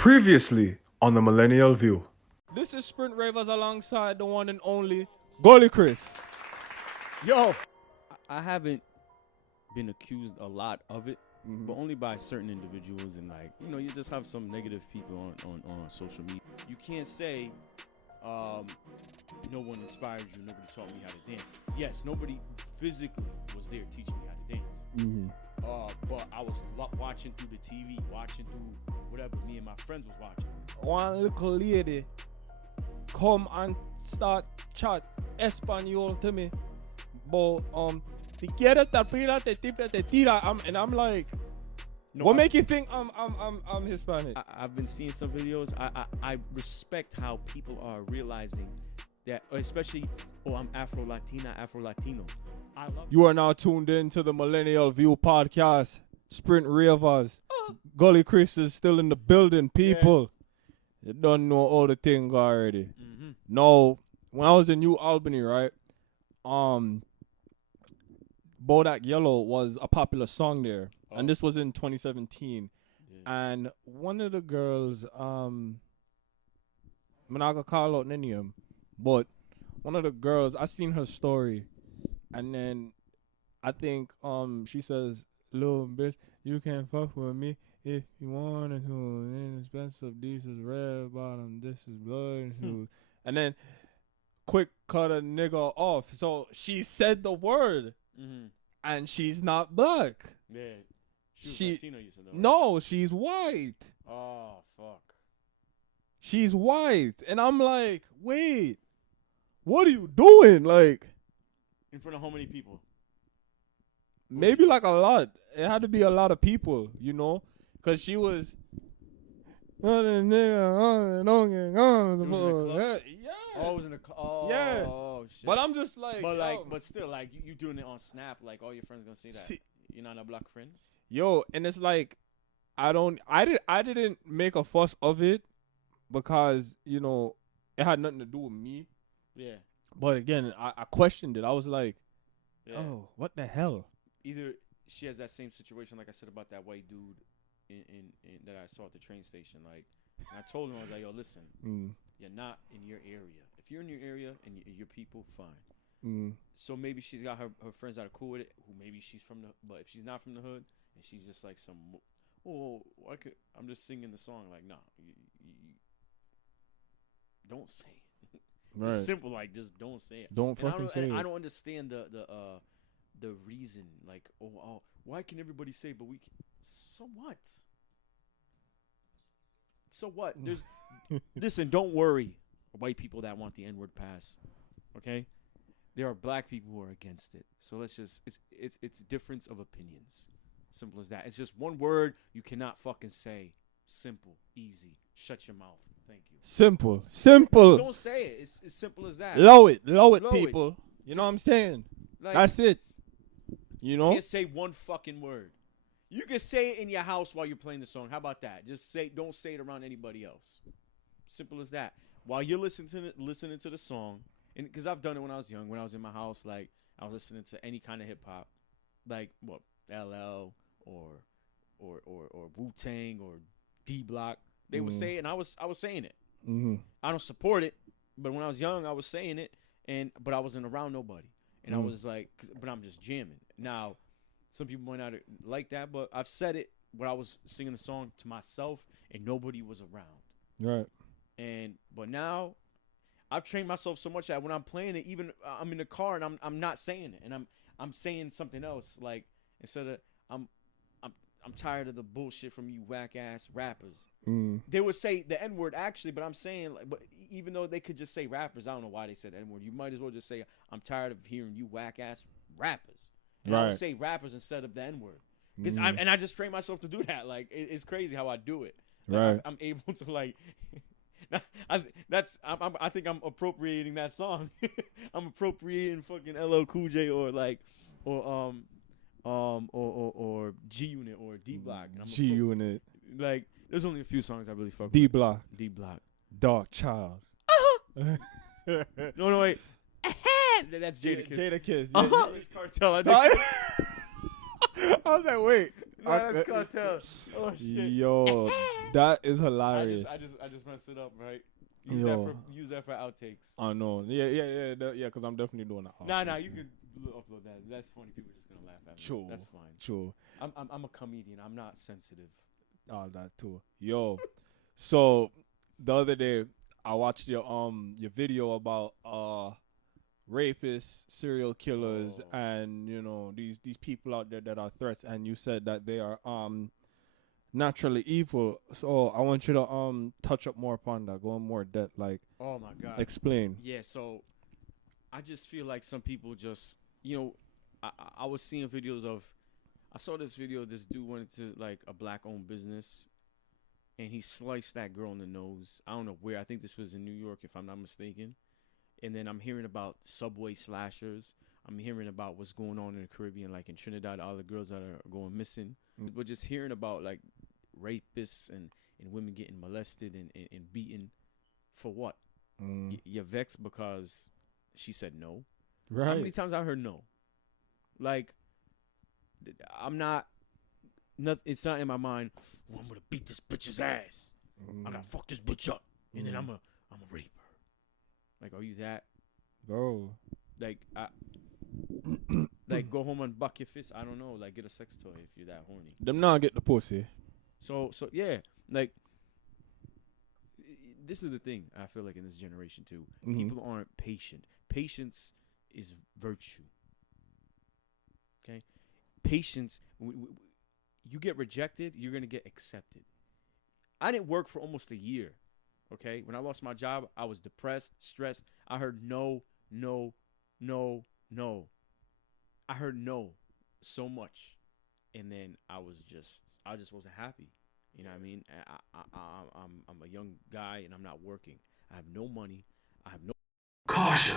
Previously on the Millennial View. This is Sprint Ravers alongside the one and only Gully Chris. Yo, I haven't been accused a lot of it, but only by certain individuals, and you just have some negative people on social media. You can't say no one inspired you, nobody taught me how to dance. Yes, nobody physically was there teaching me how to dance. But I was watching through the TV, watching through whatever me and my friends was watching. One little lady come and start chat Espanol to me. But te quieres tapar te tipa te tira. And I'm like, No, what make you think I'm Hispanic? I've been seeing some videos. I respect how people are realizing that, especially, I'm Afro-Latina, Afro-Latino. I love You are now tuned in to the Millennial View podcast. Sprint Ravers. Gully Chris is still in the building, people. You don't know all the things already. No, when I was in New Albany, right? Bodak Yellow was a popular song there. And this was in 2017. And one of the girls, I'm not gonna call out any of them, but one of the girls, I seen her story, and then I think she says, "Little bitch, you can fuck with me if you wanted to. Inexpensive, this is red bottom, this is blood shoes." And then quick cut a nigga off. So she said the word, and she's not black. Yeah. She Latino, you said, though, right? No, she's white. Oh, fuck. She's white. And I'm like, wait, what are you doing? Like, In front of how many people? maybe like a lot. It had to be a lot of people, you know? Because she was. It was in a club? Yeah. Oh, it was in a club. Oh, Yeah. Oh, shit. But I'm just like. But still, you doing it on Snap, like all your friends gonna see that. See- You're not a black friend? Yo, and it's like, I didn't make a fuss of it because, it had nothing to do with me. Yeah. But again, I questioned it. I was like, Yeah. oh, what the hell? Either she has that same situation, like I said about that white dude in that I saw at the train station. Like, and I told him, I was like, yo, listen, you're not in your area. If you're in your area and your people, fine. So maybe she's got her friends that are cool with it. Who maybe she's from the, but if she's not from the hood and she's just like some, I'm just singing the song. Like, nah, you don't say it. Right. It's simple, like just don't say it. Don't And fucking say it. I don't understand the reason. Like, why can everybody say, but we can? So what? So what? There's listen. Don't worry, white people that want the N-word pass. Okay. There are black people who are against it. So let's just it's difference of opinions. Simple as that. It's just one word you cannot fucking say. Simple, easy. Shut your mouth. Thank you. Simple. Just don't say it. It's as simple as that. Low it, Low it. people. You know what I'm saying? Like, That's it. You you know? can't say one fucking word. You can say it in your house while you're playing the song. How about that? Just don't say it around anybody else. Simple as that. While you're listening to the song. And because I've done it when I was young, when I was in my house, like I was listening to any kind of hip hop, like what LL or Wu-Tang or D Block. They would say it, and I was saying it. I don't support it, but when I was young, I was saying it, but I wasn't around nobody, and I was like, but I'm just jamming. Now, some people might not like that, but I've said it when I was singing the song to myself, and nobody was around. Right. But now. I've trained myself so much that when I'm playing it, even I'm in the car and I'm not saying it, and I'm saying something else. Like instead of I'm tired of the bullshit from you whack ass rappers. They would say the N-word actually, but I'm saying like, but even though they could just say rappers, I don't know why they said N-word. You might as well just say I'm tired of hearing you whack ass rappers. And I would say rappers instead of the N-word. Because I just train myself to do that. Like it's crazy how I do it. Like, right. I'm able to like. I think I'm appropriating that song. I'm appropriating fucking LL Cool J or G Unit or D Block. G Unit. Like there's only a few songs I really fuck D with. Block. D Block. Dark Child. No wait. That's Jada Kiss. Jada Kiss. Cartel. I think. I was like, wait. That's cartel. Oh shit. Yo, that is hilarious. I just messed it up, right? Yo. Use that for outtakes. I know. Yeah. Because I'm definitely doing that. Nah, you can upload that. That's funny. People are just gonna laugh at me. True. That's fine. True. I'm a comedian. I'm not sensitive. All that too. Yo, so the other day I watched your video about rapists, serial killers, and these people out there that are threats, and you said that they are naturally evil. So I want you to touch up more upon that, go in more depth, like Oh my god. explain. Yeah, so I just feel like some people just, I was seeing videos of, I saw this video of this dude went into like a black-owned business, and he sliced that girl in the nose. I don't know where. I think this was in New York, if I'm not mistaken. And then I'm hearing about subway slashers. I'm hearing about what's going on in the Caribbean, like in Trinidad, all the girls that are going missing. But just hearing about like rapists and women getting molested and beaten for what? You're vexed because she said no. Right. How many times I heard no? Like, I'm not. It's not in my mind. Well, I'm gonna beat this bitch's ass. I gotta fuck this bitch up, and then I'm a rape her. Like, are you that? Bro. Like, like go home and buck your fist. I don't know. Like, get a sex toy if you're that horny. Them not get the pussy. So yeah. Like, this is the thing. I feel like in this generation too, people aren't patient. Patience is virtue. Okay, patience. You get rejected, you're gonna get accepted. I didn't work for almost a year. Okay, when I lost my job, I was depressed, stressed. I heard no. I heard no so much, and then I just wasn't happy. You know what I mean? I'm a young guy and I'm not working. I have no money. I have no. Caution.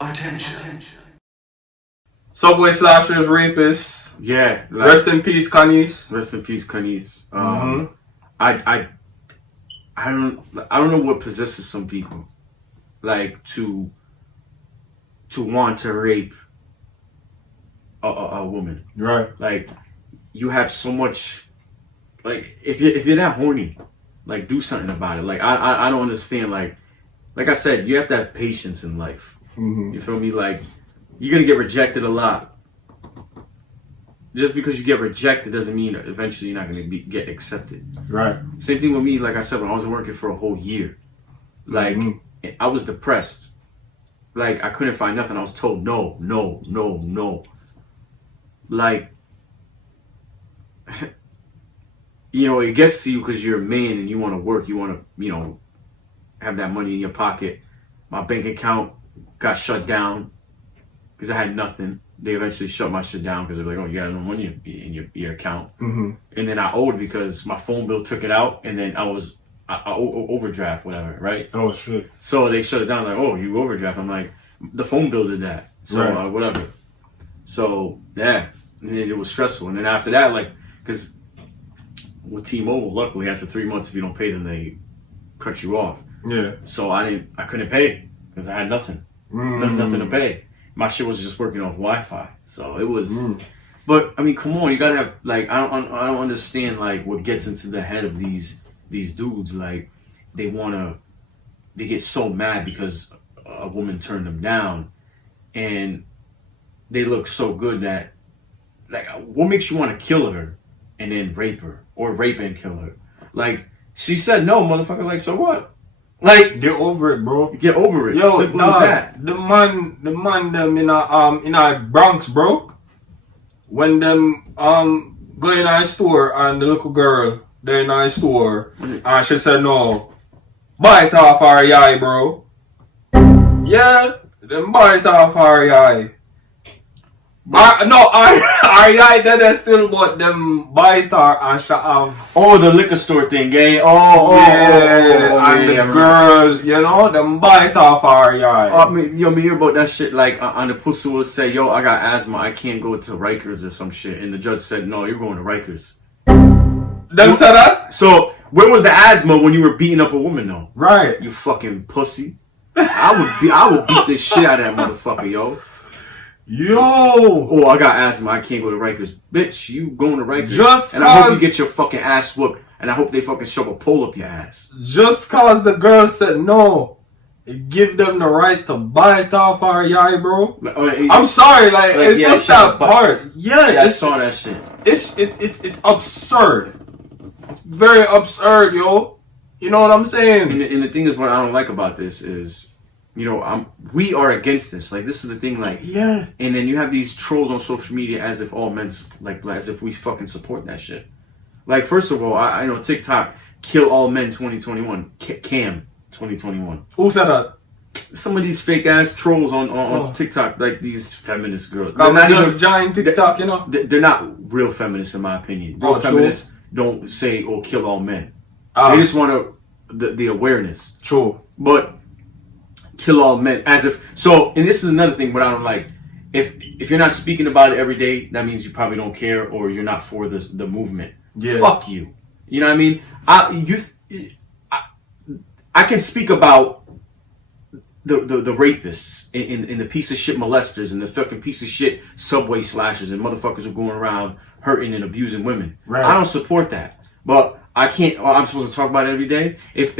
Attention. Subway slashers, rapists. Yeah. Rest in peace, Connies. Rest in peace, Connies. I don't know what possesses some people, like to want to rape a woman. Right. Like, you have so much. Like, if you're that horny, like, do something about it. Like, I don't understand. Like I said, you have to have patience in life. You feel me? Like, you're gonna get rejected a lot. Just because you get rejected doesn't mean eventually you're not gonna get accepted. Right. Same thing with me. Like I said, when I was working for a whole year, like I was depressed. Like, I couldn't find nothing. I was told no. Like, it gets to you because you're a man and you want to work. You want to, have that money in your pocket. My bank account got shut down because I had nothing. They eventually shut my shit down because they're like, oh, you got no money in your account. And then I owed because my phone bill took it out, and then I overdraft, whatever, right? Oh, shit. So they shut it down, like, oh, you overdraft. I'm like, the phone bill did that. So, Right. Whatever. So, yeah. And then it was stressful. And then after that, like, because with T-Mobile, luckily, after 3 months, if you don't pay them, they cut you off. Yeah. So I couldn't pay because I had nothing. Nothing to pay. My shit was just working off Wi-Fi. So it was... But, I mean, come on. You gotta have, like, I don't understand, like, what gets into the head of these dudes. Like, they get so mad because a woman turned them down, and they look so good that, like, what makes you want to kill her and then rape her, or rape and kill her? Like, she said no, motherfucker. Like, so what? Like, Get over it, bro. get over it. Yo, Simple as that. the man them in a Bronx, bro. When them go in our store and the little girl there in our store and she said no, bite off her eye, bro. Yeah, them bite off her eye. Our eye dead still, but them bite her and she have. Oh, the liquor store thing, gay. And the girl, them bite off our eye. I mean, me hear about that shit. Like, on the pussy will say, yo, I got asthma, I can't go to Rikers or some shit. And the judge said, no, you're going to Rikers. Them said that? So, where was the asthma when you were beating up a woman, though? Right. You fucking pussy. I would beat the shit out of that motherfucker, yo. Yo! Oh, I got asthma. I can't go to Rikers. Bitch, you going to Rikers. Just and I hope you cause- get your fucking ass whooped. And I hope they fucking shove a pole up your ass. Just cause the girl said no, it give them the right to bite off our yai, bro. I'm sorry, like it's yeah, just shut that up, part. Yeah, I saw that shit. It's absurd. It's very absurd, yo. You know what I'm saying? And the thing is, what I don't like about this is, you know, we are against this. Like, this is the thing, like, Yeah. and then you have these trolls on social media as if all men, like as if we fucking support that shit. Like, first of all, I know TikTok, kill all men 2021, Cam 2021. Who said that? Some of these fake ass trolls on Oh. TikTok, like these feminist girls. They're They're not not even giant TikTok, you know. They're not real feminists, in my opinion. Real Oh, true. feminists don't say, "Oh, kill all men." Ah. They just want the awareness. True. But kill all men, as if so. And this is another thing. What I don't like, if you're not speaking about it every day, that means you probably don't care, or you're not for the movement. Yeah. Fuck you. You know what I mean? I can speak about the rapists and the piece of shit molesters and the fucking piece of shit subway slashers and motherfuckers who are going around hurting and abusing women. Right. I don't support that, but I can't. I'm supposed to talk about it every day. If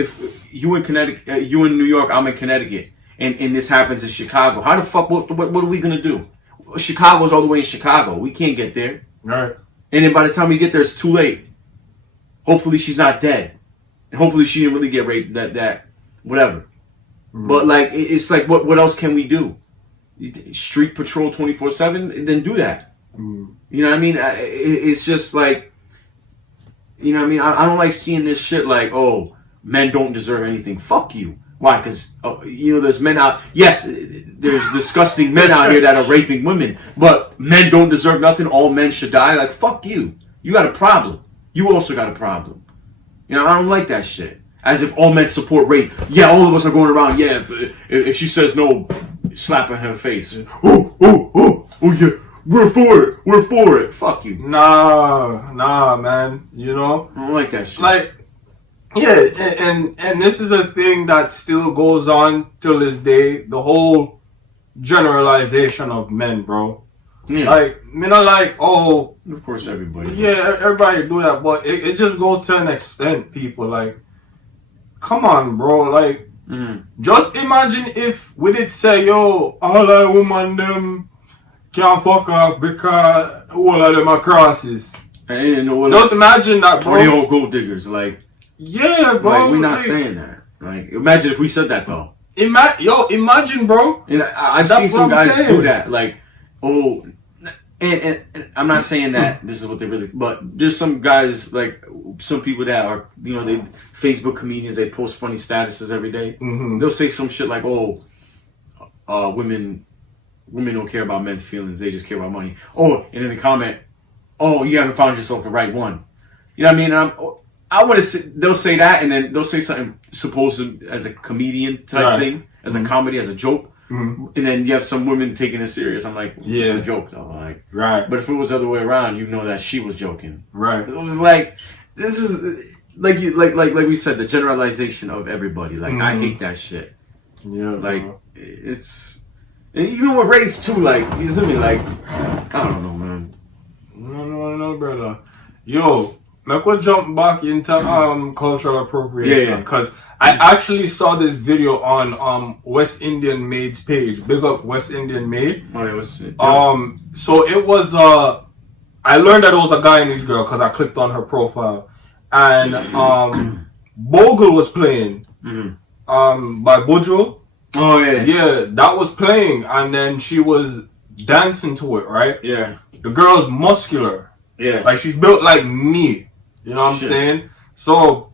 you in Connecticut, you in New York, I'm in Connecticut, and this happens in Chicago, how the fuck? What are we gonna do? Chicago's all the way in Chicago. We can't get there. Right. And then by the time we get there, it's too late. Hopefully she's not dead, and hopefully she didn't really get raped. That whatever. But like, it's like, what else can we do? Street patrol 24/7? Then do that. You know what I mean? It's just like, you know what I mean? I don't like seeing this shit like, oh, men don't deserve anything. Fuck you. Why? Because, you know, there's men out. Yes, there's disgusting men out here that are raping women, but men don't deserve nothing. All men should die. Like, fuck you. You got a problem. You also got a problem. You know, I don't like that shit. As if all men support rape. Yeah, all of us are going around. Yeah, if she says no, slap in her face. Oh, yeah, we're for it. We're for it. Fuck you. Nah, man. You know, I don't like that shit. like, yeah, and this is a thing that still goes on till this day. The whole generalization of men, bro. Yeah. Like, me not like, oh, Of course, everybody. yeah, everybody do that, but it just goes to an extent, people. Like, come on, bro. Like, just imagine if we did say, yo, all the women them can't fuck off because all of them are crosses. And you know what? Just imagine that, Or they bro. all gold diggers. Like, Yeah, bro. like, we're not like, saying that. Like, imagine if we said that though. Imagine, bro. And I've That's seen some what I'm guys saying. do that. Like, oh, and I'm not saying that this is what they really, but there's some guys, like some people that are, you know, they Facebook comedians, they post funny statuses every day. They'll say some shit like, oh, women don't care about men's feelings, they just care about money. Oh, and in the comment, oh, you haven't found yourself the right one. You know what I mean? I want to. They'll say that, and then they'll say something supposed to as a comedian type thing, as a comedy, as a joke, and then you have some women taking it serious. I'm like, Yeah. it's a joke though. Like, Right. but if it was the other way around, you know that she was joking. Right. It was like, this is like we said, the generalization of everybody. Like, I hate that shit. Yeah. Like, bro. it's, and even with race too. Like, you see me? Like, I don't know, man. No, brother. Yo, I could jump back into cultural appropriation Yeah. because I actually saw this video on West Indian Maid's page. Big up West Indian Maid. Oh, it was. So it was I learned that it was a Guyanese girl because I clicked on her profile, and Bogle was playing by Bojo. Oh yeah. Yeah, that was playing, and then she was dancing to it. Right. Yeah. The girl's muscular. Yeah. Like, she's built like me. You know what I'm Shit. saying? So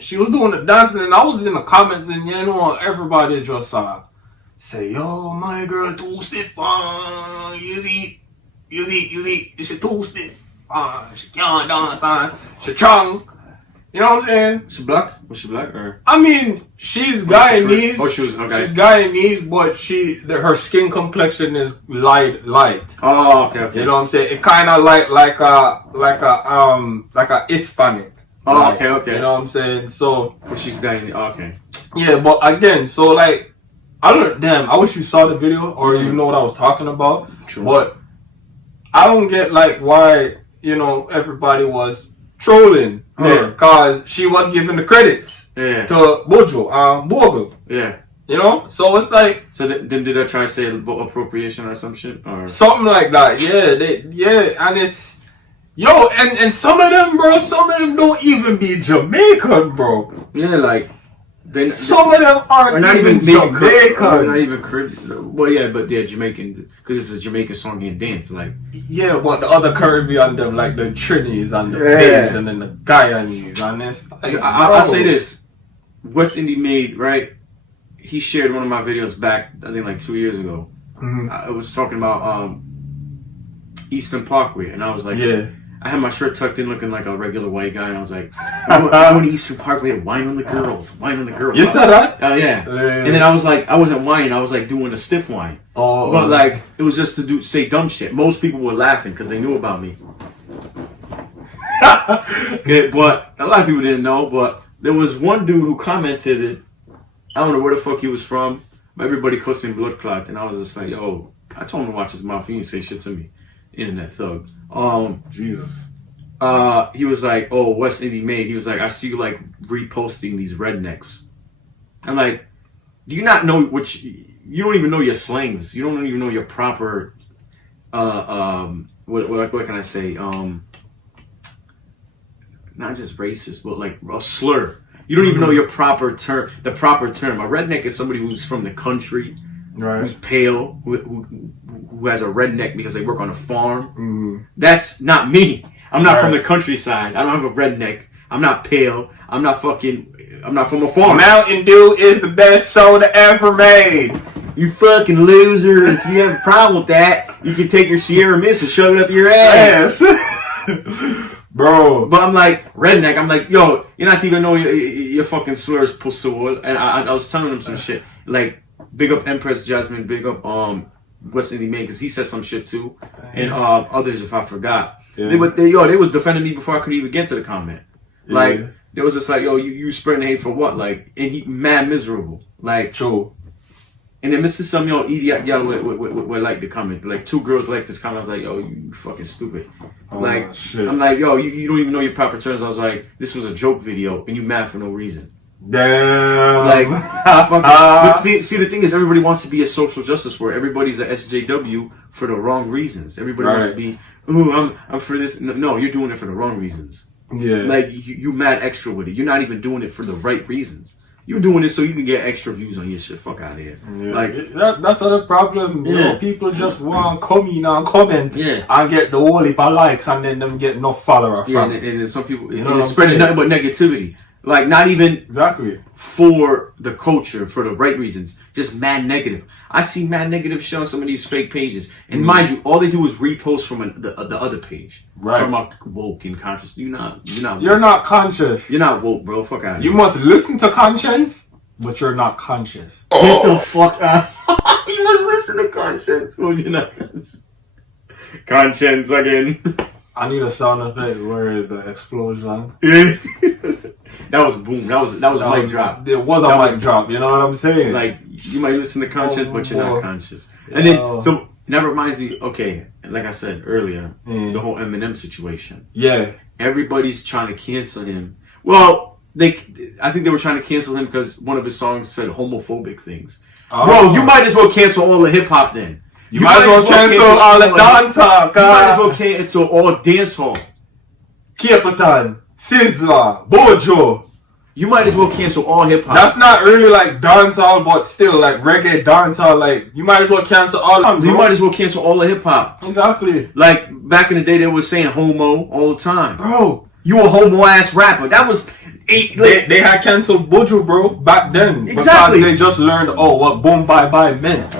she was doing the dancing, and I was in the comments, and you know, everybody just say, yo, my girl too stiff, you eat, she too stiff, she can't dance, she strong. You know what I'm saying? She black? Was she black or? I mean, she's Guyanese. Oh, she was okay. She's Guyanese, but her skin complexion is light. Oh, okay. You know what I'm saying? It kind of like a Hispanic. Oh, like, okay. You know what I'm saying? So Well, she's got. Oh, okay. yeah, but again, so like I wish you saw the video or you know what I was talking about. True. But I don't get like why, you know, everybody was trolling her because she was giving the credits to Bogle. Yeah. You know? So it's like, so then did I try to say appropriation or some shit? Or something like that. Yeah, and it's and some of them, bro, don't even be Jamaican, bro. Yeah, like some of them aren't not even Jamaican. Not even Caribbean. Well, yeah, but they're Jamaican because it's a Jamaican song and dance. Like, yeah, but the other Caribbean, them like the Trinis and the Bays and then the Guyanese, and it's like, I'll say this: West Indie Made, right? He shared one of my videos back, I think, like 2 years ago. Mm-hmm. I was talking about Eastern Parkway, and I was like, I had my shirt tucked in, looking like a regular white guy, and I was like, I went to Eastern Parkway to whine on the girls, You said that? Oh yeah. And then I was like, I wasn't whining, I was like doing a stiff whine. Oh, but like it was just to say dumb shit. Most people were laughing because they knew about me. Okay, but a lot of people didn't know. But there was one dude who commented it. I don't know where the fuck he was from. But everybody cussing blood clot, and I was just like, yo, I told him to watch his mouth. He didn't say shit to me. Internet thug. Jesus. He was like, oh, West Indie Made. He was like, I see you like reposting these rednecks. I'm like, do you not know you don't even know your slangs. You don't even know your proper what can I say? Not just racist, but like a slur. You don't even know your proper term. The proper term. A redneck is somebody who's from the country, right? Who's pale, who has a redneck because they work on a farm. Mm-hmm. That's not me. I'm not from the countryside. I don't have a redneck. I'm not pale. I'm not from a farm. Mountain Dew is the best soda ever made. You fucking loser. If you have a problem with that, you can take your Sierra Mist and shove it up your ass. Bro. But I'm like, redneck, I'm like, yo, you're not even know your fucking slurs, pussy. And I was telling him some shit. Like, big up Empress Jasmine, big up West Indie Man, because he said some shit too. And others, if I forgot. Yeah. They was defending me before I could even get to the comment. Like, they was just like, yo, you spreading hate for what? Like, and he mad miserable. Like, true. And then Mr. Some idiot y'all would like the comment. Like, two girls like this comment. I was like, yo, you fucking stupid. Like, shit. I'm like, yo, you don't even know your proper terms. I was like, this was a joke video, and you mad for no reason. Damn. Like, see, the thing is, everybody wants to be a social justice warrior. Everybody's a SJW for the wrong reasons. Everybody wants to be, ooh, I'm for this. No, you're doing it for the wrong reasons. Yeah. Like, you mad extra with it. You're not even doing it for the right reasons. You're doing it so you can get extra views on your shit. Fuck out of here. Yeah. Like, that's the problem. You know, people just want to come in and comment and get the whole heap of likes and then them get no follower from it. And then some people, it's spreading nothing but negativity. Like, not even for the culture, for the right reasons. Just mad negative. I see mad negative shit on some of these fake pages. And mind you, all they do is repost from the other page. Right. Talking about woke and conscious. You're not conscious. You're not woke, bro. Fuck out of here. You must listen to conscience, but you're not conscious. Get the fuck out. You must listen to conscience, but you're not conscious. Conscience again. I need a sound effect where the explosion. That was boom. That was a mic drop. It was a mic drop. You know what I'm saying? Like, you might listen to conscience, but you're not conscious. And then, so that reminds me. Okay, like I said earlier, the whole Eminem situation. Yeah, everybody's trying to cancel him. Well, I think they were trying to cancel him because one of his songs said homophobic things. Bro, you might as well cancel all the hip hop then. You might as well cancel all the dancehall. You might as well cancel all dancehall. Capleton, Sizzla, Bojo. You might as well cancel all hip hop. That's not really like dancehall, but still like reggae dancehall. Like, you might as well cancel all of them. You might as well cancel all the hip hop. Exactly. Like, back in the day, they were saying homo all the time. Bro, you a homo ass rapper. That was they had canceled Bojo, bro, back then. Exactly. Because they just learned what boom bye bye meant.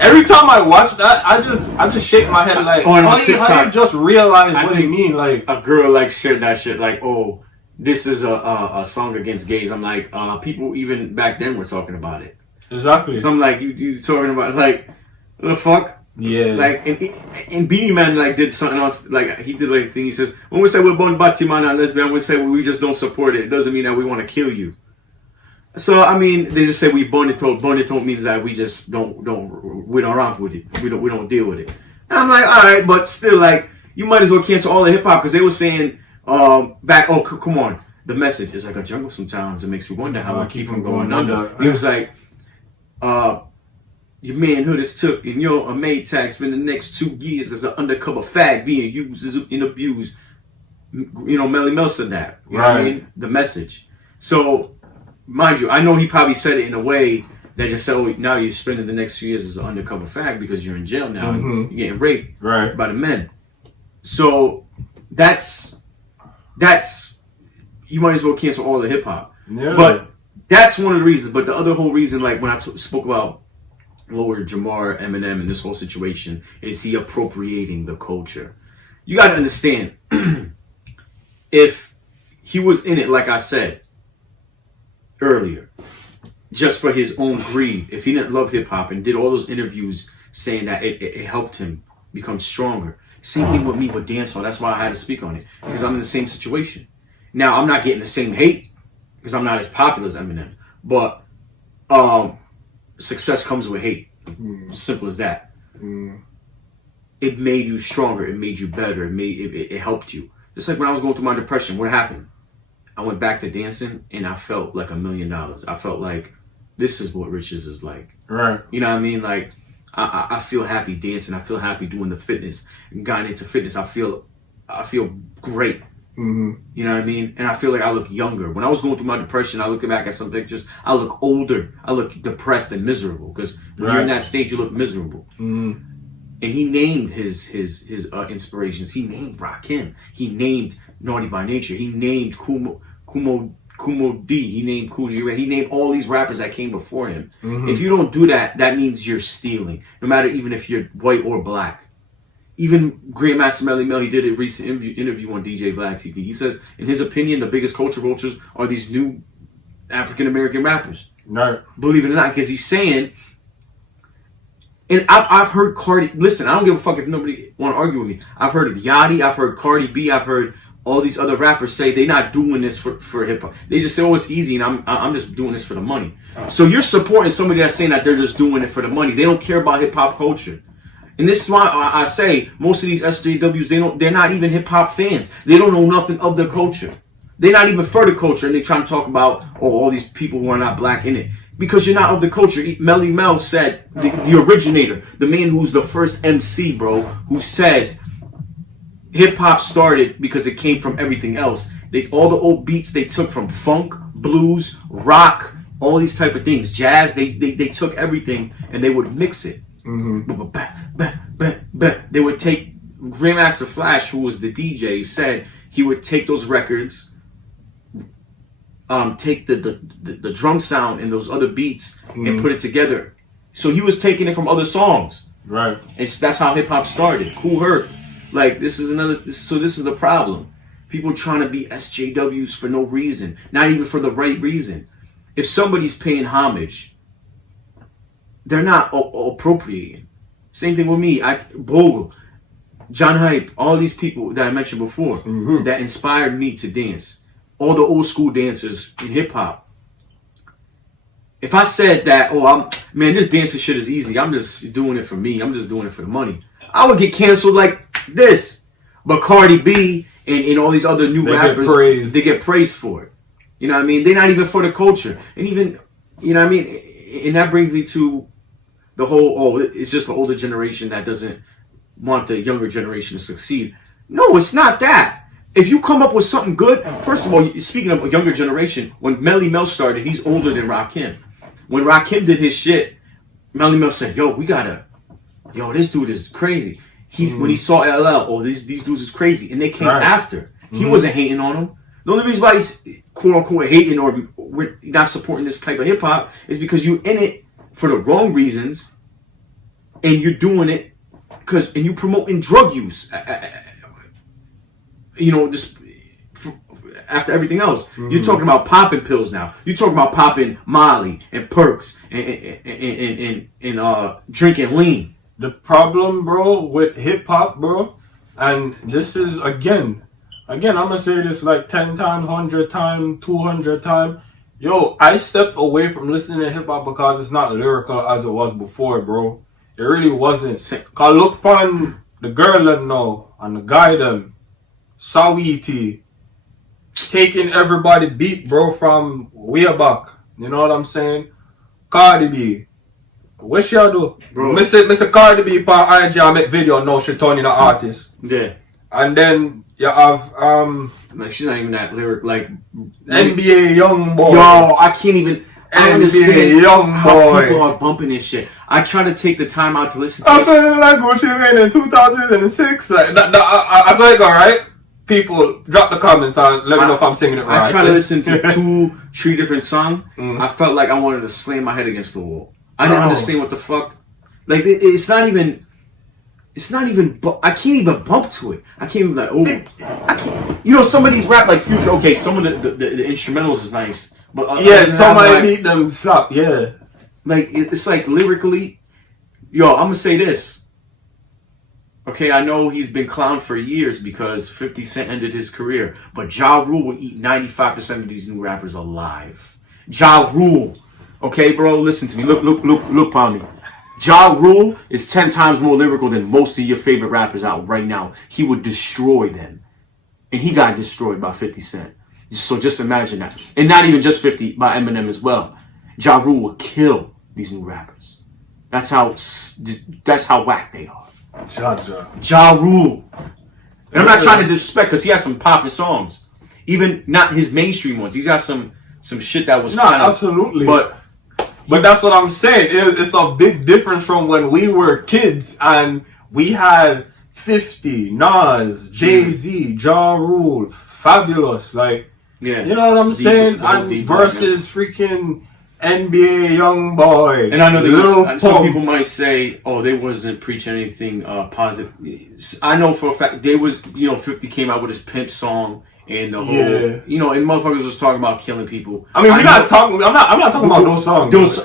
Every time I watch that, I just shake my head like, how you just realize what they mean? Like, a girl like shared that shit like, oh, this is a song against gays. I'm like, people even back then were talking about it. Exactly. So I'm like, you talking about like, what the fuck? Yeah. Like, and Beanie Man like did something else. Like, he did like a thing. He says, when we say we're born Batiman and lesbian, we say we just don't support it. It doesn't mean that we want to kill you. So I mean, they just say we bonito. Bonito means that we just we don't rock with it. We don't deal with it. And I'm like, all right, but still, like, you might as well cancel all the hip hop because they were saying back. Oh, come on, the message is like a jungle. Sometimes it makes me wonder how I keep from going under. It was like, your manhood is took and you're a maid tag. Spend the next 2 years as an undercover fag being used and abused. You know, Melly Mel said that. You know what I mean? The message. So. Mind you, I know he probably said it in a way that just said, oh, now you're spending the next 2 years as an undercover fag because you're in jail now and you're getting raped by the men. So that's you might as well cancel all the hip hop. Yeah. But that's one of the reasons. But the other whole reason, like when I spoke about Lord Jamar, Eminem, and this whole situation, is he appropriating the culture. You got to understand, if he was in it, like I said earlier, just for his own greed, if he didn't love hip-hop and did all those interviews saying that it helped him become stronger. Same thing with me with dancehall. That's why I had to speak on it, because I'm in the same situation. Now, I'm not getting the same hate because I'm not as popular as Eminem, but success comes with hate. Simple as that. It made you stronger. It made you better. It helped you. Just like when I was going through my depression, what happened? I went back to dancing and I felt like $1 million. I felt like this is what riches is like. Right. You know what I mean? Like I feel happy dancing. I feel happy doing the fitness. And gotten into fitness, I feel great. You know what I mean? And I feel like I look younger. When I was going through my depression, I look back at some pictures. I look older. I look depressed and miserable because when you're in that stage, you look miserable. And he named his inspirations. He named Rakim. He named Naughty by Nature. He named Kumo D. He named Kool G Ray. He named all these rappers that came before him. If you don't do that, that means you're stealing. No matter even if you're white or black. Even Grandmaster Melly Mel, he did a recent interview on DJ Vlad TV. He says, in his opinion, the biggest culture vultures are these new African American rappers. Right. Believe it or not, because he's saying, and I've heard Cardi. Listen, I don't give a fuck if nobody want to argue with me. I've heard Yachty. I've heard Cardi B. I've heard all these other rappers say they're not doing this for hip hop. They just say, oh, it's easy, and I'm just doing this for the money. So you're supporting somebody that's saying that they're just doing it for the money. They don't care about hip hop culture. And this is why I say most of these SJWs, they're not even hip hop fans. They don't know nothing of the culture. They're not even for the culture, and they're trying to talk about all these people who are not black in it. Because you're not of the culture. Melly Mel said, the originator, the man who's the first MC, bro, who says hip hop started because it came from everything else. All the old beats they took from funk, blues, rock, all these type of things, jazz. They took everything and they would mix it. They would take Grandmaster Flash, who was the DJ, said he would take those records, take the drum sound and those other beats and put it together. So he was taking it from other songs, right? And that's how hip hop started. Kool Herc, like this is the problem. People trying to be SJWs for no reason, not even for the right reason. If somebody's paying homage, they're not appropriating. Same thing with me. Bogle, John Hype, all these people that I mentioned before that inspired me to dance. All the old school dancers in hip hop. If I said that, this dancing shit is easy. I'm just doing it for me. I'm just doing it for the money. I would get canceled like this. But Cardi B and all these other new rappers, they get praised for it. You know what I mean? They're not even for the culture. And even, you know what I mean? And that brings me to the whole, it's just the older generation that doesn't want the younger generation to succeed. No, it's not that. If you come up with something good, first of all, speaking of a younger generation, when Melly Mel started, he's older than Rakim. When Rakim did his shit, Melly Mel said, this dude is crazy. When he saw LL, these dudes is crazy. And they came after. He wasn't hating on them. The only reason why he's quote unquote hating or we're not supporting this type of hip hop is because you're in it for the wrong reasons and you're doing it and you're promoting drug use. Just after everything else, you're talking about popping pills now. You're talking about popping Molly and perks and drinking lean. The problem, bro, with hip hop, bro, and this is again, I'm gonna say this like 10 times, 100 times, 200 times. Yo, I stepped away from listening to hip hop because it's not lyrical as it was before, bro. It really wasn't. Cause look upon the girl them now and the guy them, Sawiti, taking everybody beat, bro, from way back. You know what I'm saying? Cardi B. What y'all do? Bro. Mr. Cardi B on IG I make video now she turning an artist. Yeah. And then you have Like she's not even that lyric. Like NBA Young Boy. yo, I can't even. I NBA understand Young how Boy. people are bumping this shit. I try to take the time out to listen to I this. feel like Gucci Mane in 2006. Like I saw it go right. People drop the comments and let me know if I'm singing it right. I try to listen to 2-3 different songs. I felt like I wanted to slam my head against the wall. I didn't understand what the fuck. Like it's not even. It's not even. I can't even bump to it. I can't even like. Oh, I can't. You know, some of these rap like Future. Okay, some of the instrumentals is nice, but yeah, somebody beat them slap. Yeah, like it's like lyrically. Yo, I'm gonna say this. Okay, I know he's been clowned for years because 50 Cent ended his career, but Ja Rule will eat 95% of these new rappers alive. Ja Rule. Okay, bro, listen to me. Look upon me. Ja Rule is 10 times more lyrical than most of your favorite rappers out right now. He would destroy them. And he got destroyed by 50 Cent. So just imagine that. And not even just 50, by Eminem as well. Ja Rule will kill these new rappers. That's how whack they are. Ja Rule. And I'm not trying to disrespect because he has some poppin' songs. Even not his mainstream ones. He's got some shit that was absolutely. But that's what I'm saying. It's a big difference from when we were kids and we had 50, Nas, Jay-Z, Ja Rule, Fabulous. Like, yeah, you know what I'm saying? And versus freaking NBA Young Boy. And I know some people might say, "Oh, they wasn't preaching anything positive." I know for a fact they was. 50 came out with his Pimp song and the whole. And motherfuckers was talking about killing people. I mean, I'm not talking about those songs. But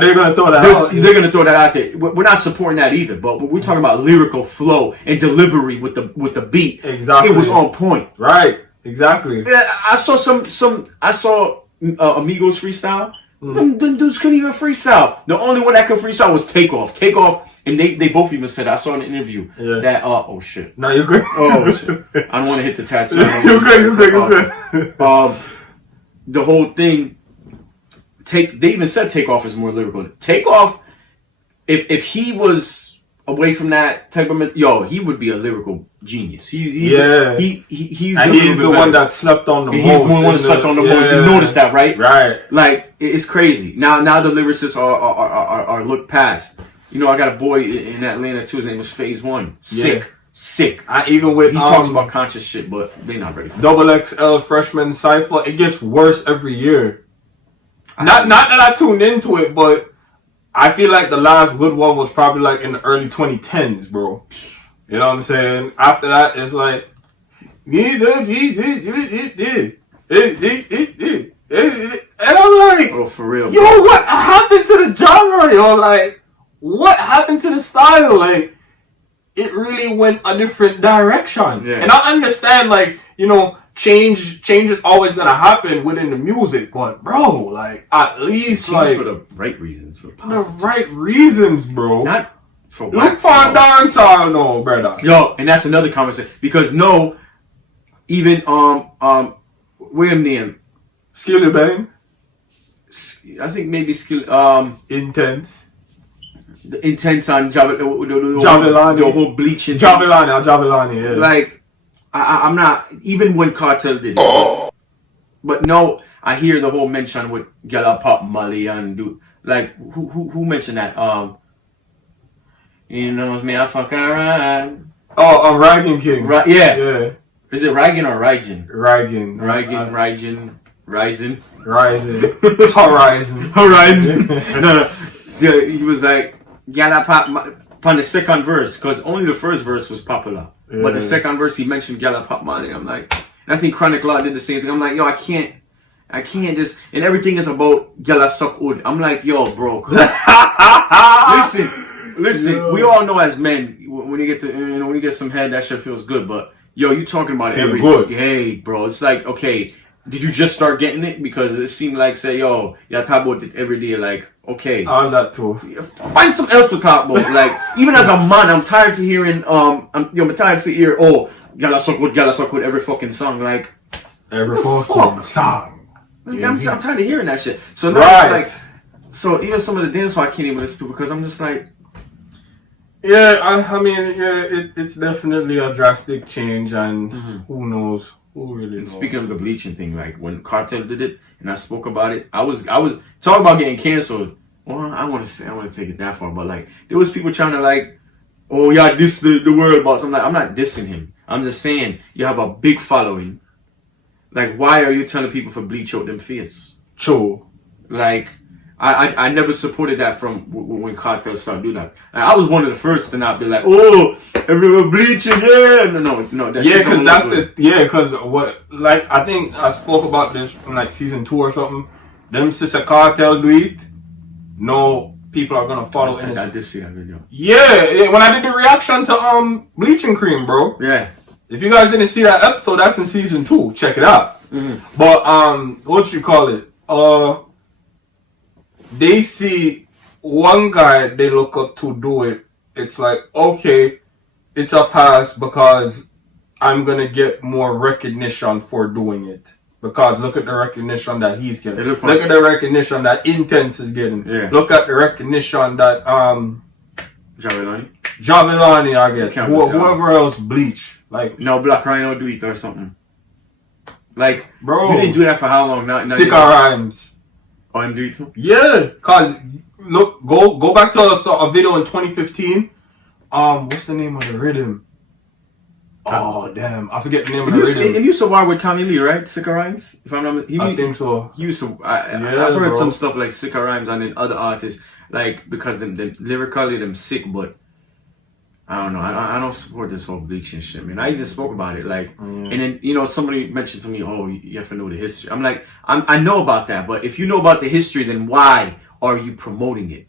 they're gonna throw that out. They're gonna throw that out there. We're not supporting that either. But we're talking about lyrical flow and delivery with the beat. Exactly, it was on point. Right. Exactly. Yeah, I saw I saw Amigos freestyle. Them dudes couldn't even freestyle. The only one that could freestyle was Takeoff. And they both even said, I saw in an interview that, oh shit. No, you're good. Oh shit. I don't want to hit the tattoo. You're good. The whole thing, they even said Takeoff is more lyrical. Takeoff, if he was away from that type of, he would be a lyrical genius. He's the one that slept on the most. He's the one that slept on the most. You noticed that, right? Right. Like, it's crazy. Now the lyricists are looked past. I got a boy in Atlanta too. His name was Phase One. Sick. Even with he talks about conscious shit, but they not ready. XXL freshman cypher. It gets worse every year. Not that I tuned into it, but I feel like the last good one was probably like in the early 2010s, bro. You know what I'm saying? After that, it's like, and I'm like, oh, for real, yo, bro. What happened to the genre, yo? Like, what happened to the style? Like, it really went a different direction. Yeah. And I understand, like, change is always gonna happen within the music, but bro, like, at least like for the right reasons, bro. Not for look for a dancehall, no, brother. Yo, and that's another conversation because even William name Skilly Bang. I think maybe Intense. The Intense on Javelani. The whole bleaching. Javelani, yeah. Like, I'm not, even when Cartel did it. But no, I hear the whole mention with Gala Pop Molly and do, like, who mentioned that? You know me, I fuck around. Oh, Ragging King. Yeah. Yeah. Is it Raggin or Raijin? Raggin. Rising. Horizon. No. So he was like, Gala Pop on the second verse, because only the first verse was popular. Yeah. But the second verse, he mentioned Gala Pop Molly. I'm like, and I think Chronic Law did the same thing. I'm like, yo, I can't just, and everything is about Gala Suck Wood. I'm like, yo, bro. Listen, yo. We all know as men, when you get some head, that shit feels good. But yo, you talking about every good. Hey, bro, it's like, okay, Did you just start getting it? Because it seemed like, say, yo, y'all talk about it every day. Like, okay. All that too. Find something else to talk about. Like, even as a man, I'm tired of hearing, I'm tired of hearing, oh, gala suck with every fucking song. Like, Every fucking song. Like, I'm tired of hearing that shit. So now it's like, so even some of the dance I can't even listen to because I'm just like, yeah, I mean, yeah, it's definitely a drastic change, and who knows? Who really knows? Speaking of the bleaching thing, like when Cartel did it and I spoke about it, I was talking about getting canceled. Well, I want to take it that far, but like there was people trying to like, oh yeah, diss the world boss. I'm like, I'm not dissing him. I'm just saying you have a big following. Like, why are you telling people for bleach out them face? True. Like, I never supported that from when Cartel started doing that. Like, I was one of the first to not be like, oh, everyone bleaching, yeah. No. Because what, like, I think I spoke about this from like season 2 or something. Them since a Cartel do it, no people are gonna follow in. I did see that video. Yeah, when I did the reaction to bleaching cream, bro. Yeah. If you guys didn't see that episode, that's in season 2. Check it out. But what you call it? They see one guy they look up to do it. It's like, okay, it's a pass because I'm gonna get more recognition for doing it. Because look at the recognition that he's getting. Look at the recognition that Intense is getting. Yeah. Look at the recognition that Javelani I get. Whoever else bleach. Like, no, Black Rhino do it or something. Like, bro, you didn't do that for how long? Now Sicker Rhymes. Oh, and do it too? Yeah, cause look, go back to a video in 2015. What's the name of the rhythm? Oh damn, I forget the name of the rhythm. And you used to war with Tommy Lee, right? Sicker Rhymes, if I'm not. I think so. He used to. I've heard some stuff like Sicker Rhymes and then other artists, like because them lyrically them sick, but. I don't know. I don't support this whole bleaching shit, man. I even spoke about it, like, and then somebody mentioned to me, "Oh, you have to know the history." I'm like, I know about that, but if you know about the history, then why are you promoting it?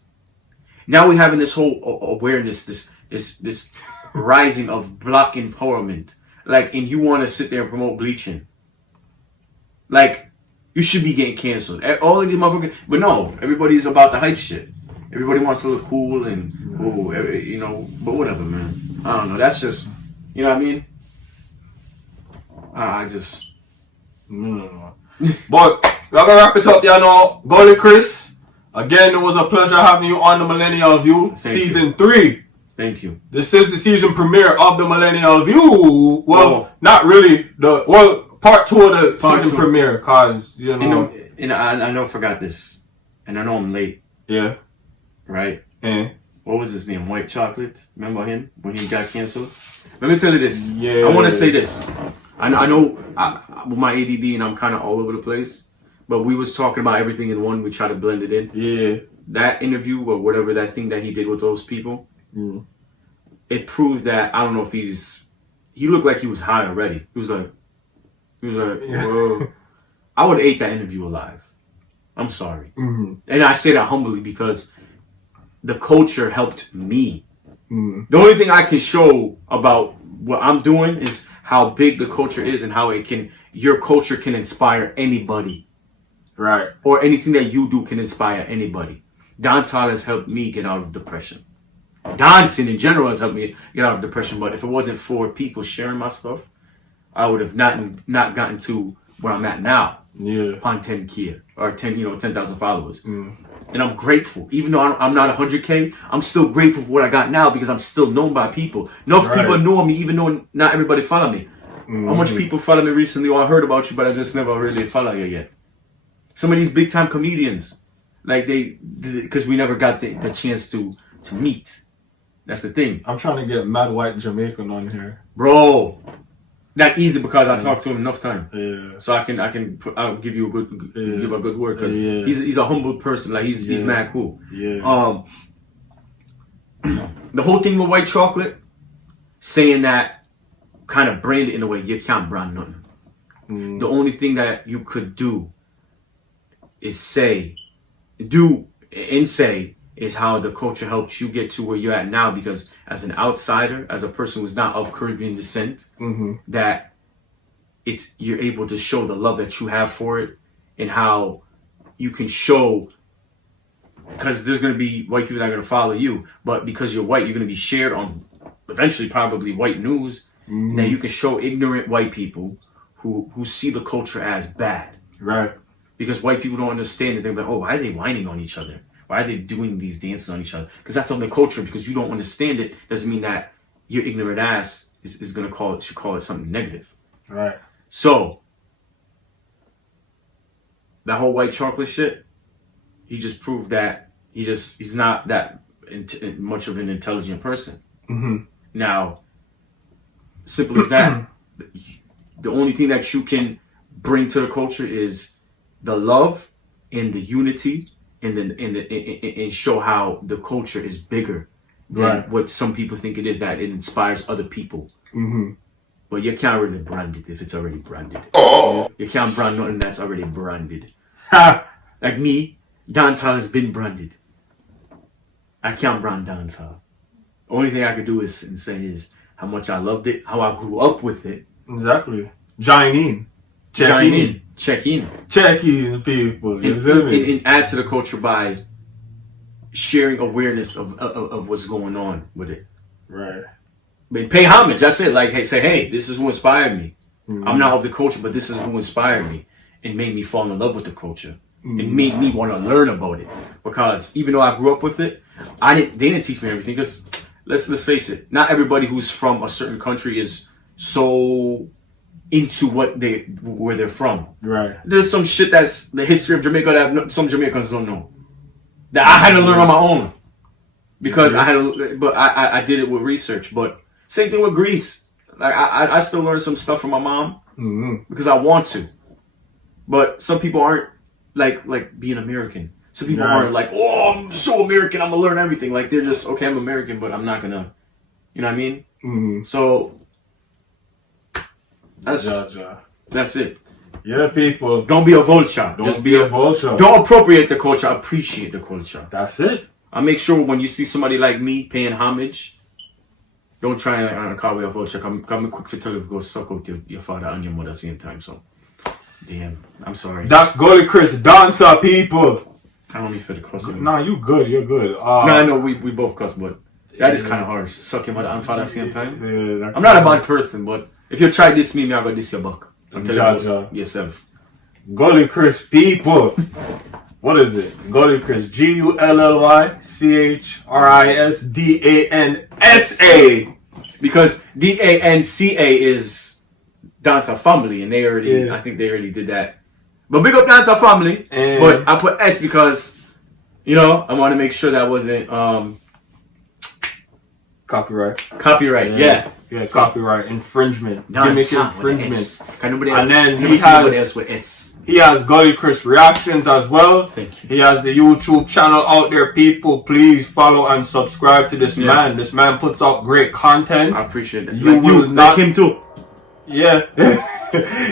Now we're having this whole awareness, this rising of black empowerment, like, and you want to sit there and promote bleaching, like, you should be getting canceled. All of these motherfuckers, but no, everybody's about the hype shit. Everybody wants to look cool and, but whatever, man. I don't know. That's just, you know what I mean? I just... No. But, we're going to wrap it up, Gully Chris, again, it was a pleasure having you on the Millennial View, Season 3. Thank you. This is the season premiere of the Millennial View. Well, not really. Part 2 of the season premiere, because, And I know I forgot this, and I know I'm late. Yeah. Right? And what was his name? White Chocolate? Remember him when he got canceled? Let me tell you this. Yeah. I want to say this. I know with my ADD and I'm kind of all over the place, but we was talking about everything in one. We try to blend it in. Yeah. That interview or whatever that thing that he did with those people, it proved that I don't know if he looked like he was high already. He was like, whoa. I would have ate that interview alive. I'm sorry. And I say that humbly because the culture helped me. The only thing I can show about what I'm doing is how big the culture is and how your culture can inspire anybody. Right. Or anything that you do can inspire anybody. Dancehall has helped me get out of depression. Dancing in general has helped me get out of depression, but if it wasn't for people sharing my stuff, I would have not gotten to where I'm at now. Yeah. Upon 10K or 10,000 followers. And I'm grateful. Even though I'm not 100K, I'm still grateful for what I got now because I'm still known by people. Enough people know me even though not everybody follow me. How much people follow me recently? Or I heard about you, but I just never really follow you yet. Some of these big time comedians, like because we never got the chance to meet. That's the thing. I'm trying to get Mad White Jamaican on here. Bro. Not easy because I talked to him enough time. Yeah. So I'll give you a good word because he's a humble person. Like he's mad cool. Yeah. The whole thing with White Chocolate, saying that kind of brand it in a way you can't brand nothing. The only thing that you could do is say is how the culture helped you get to where you're at now, because as an outsider, as a person who's not of Caribbean descent, that you're able to show the love that you have for it, and how you can show, because there's going to be white people that are going to follow you, but because you're white, you're going to be shared on eventually probably white news. That you can show ignorant white people who see the culture as bad. Right. Because white people don't understand it. They're like, oh, why are they whining on each other? Why are they doing these dances on each other? Because that's on the culture. Because you don't understand it doesn't mean that your ignorant ass is going to should call it something negative. Right. So, that whole white chocolate shit, he just proved that he's not that much of an intelligent person. Now, simple as that. The only thing that you can bring to the culture is the love and the unity, and show how the culture is bigger than what some people think it is. That it inspires other people. But you can't really brand it if it's already branded. You can't brand nothing that's already branded. Like me, dancehall has been branded. I can't brand dancehall. Only thing I could do is say is how much I loved it, how I grew up with it. Exactly. Join in. Check in, people. And add to the culture by sharing awareness of what's going on with it. Right. I mean, pay homage. That's it. Like, hey, this is who inspired me. I'm not of the culture, but this is who inspired me and made me fall in love with the culture. It made me want to learn about it. Because even though I grew up with it, they didn't teach me everything. Because let's face it, not everybody who's from a certain country is so into where they're from. Right. There's some shit that's the history of Jamaica that some Jamaicans don't know. That I had to learn on my own. Because I did it with research. But same thing with Greece. Like I still learn some stuff from my mom because I want to. But some people aren't like being American. Some people aren't like, oh, I'm so American, I'm gonna learn everything. Like they're just, okay, I'm American, but I'm not gonna, you know what I mean? So that's it. Yeah, people. Don't be a vulture. Just be a vulture. Don't appropriate the culture. Appreciate the culture. That's it. I make sure when you see somebody like me paying homage, don't try and call me a vulture. Come quick to tell you to go suck out your father and your mother at the same time. So, damn, I'm sorry. That's Gully Chris dancer, people. I don't need for the cussing. Nah, you good. You're good. No, I know we both cuss, but that is kind of harsh. Suck your mother and father at the same time. Yeah, I'm not a bad person, but if you try this me, I'm going to diss your back. I'm telling you yourself. Gully Chris, people. What is it? Gully Chris. GULLYCHRISDANSA. Because DANCA is Dancer Family, and I think they already did that. But big up Dancer Family. But I put S because, I want to make sure that wasn't copyright. Yeah. Yeah, copyright infringement. Gimmick infringement. And then he has Gully Chris reactions as well. Thank you. He has the YouTube channel out there. People, please follow and subscribe to this man. This man puts out great content. I appreciate that. You will not him too. Yeah.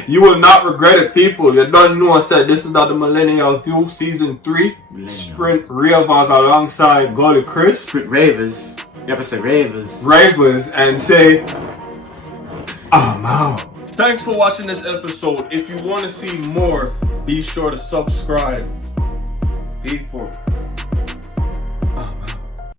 You will not regret it, people. You don't know I said this is not the Millennial View Season 3. Sprint Ravers alongside Gully Chris. Sprint Ravers. You have to say Ravers. Ravers and say, I'm out. Thanks for watching this episode. If you want to see more, be sure to subscribe. People.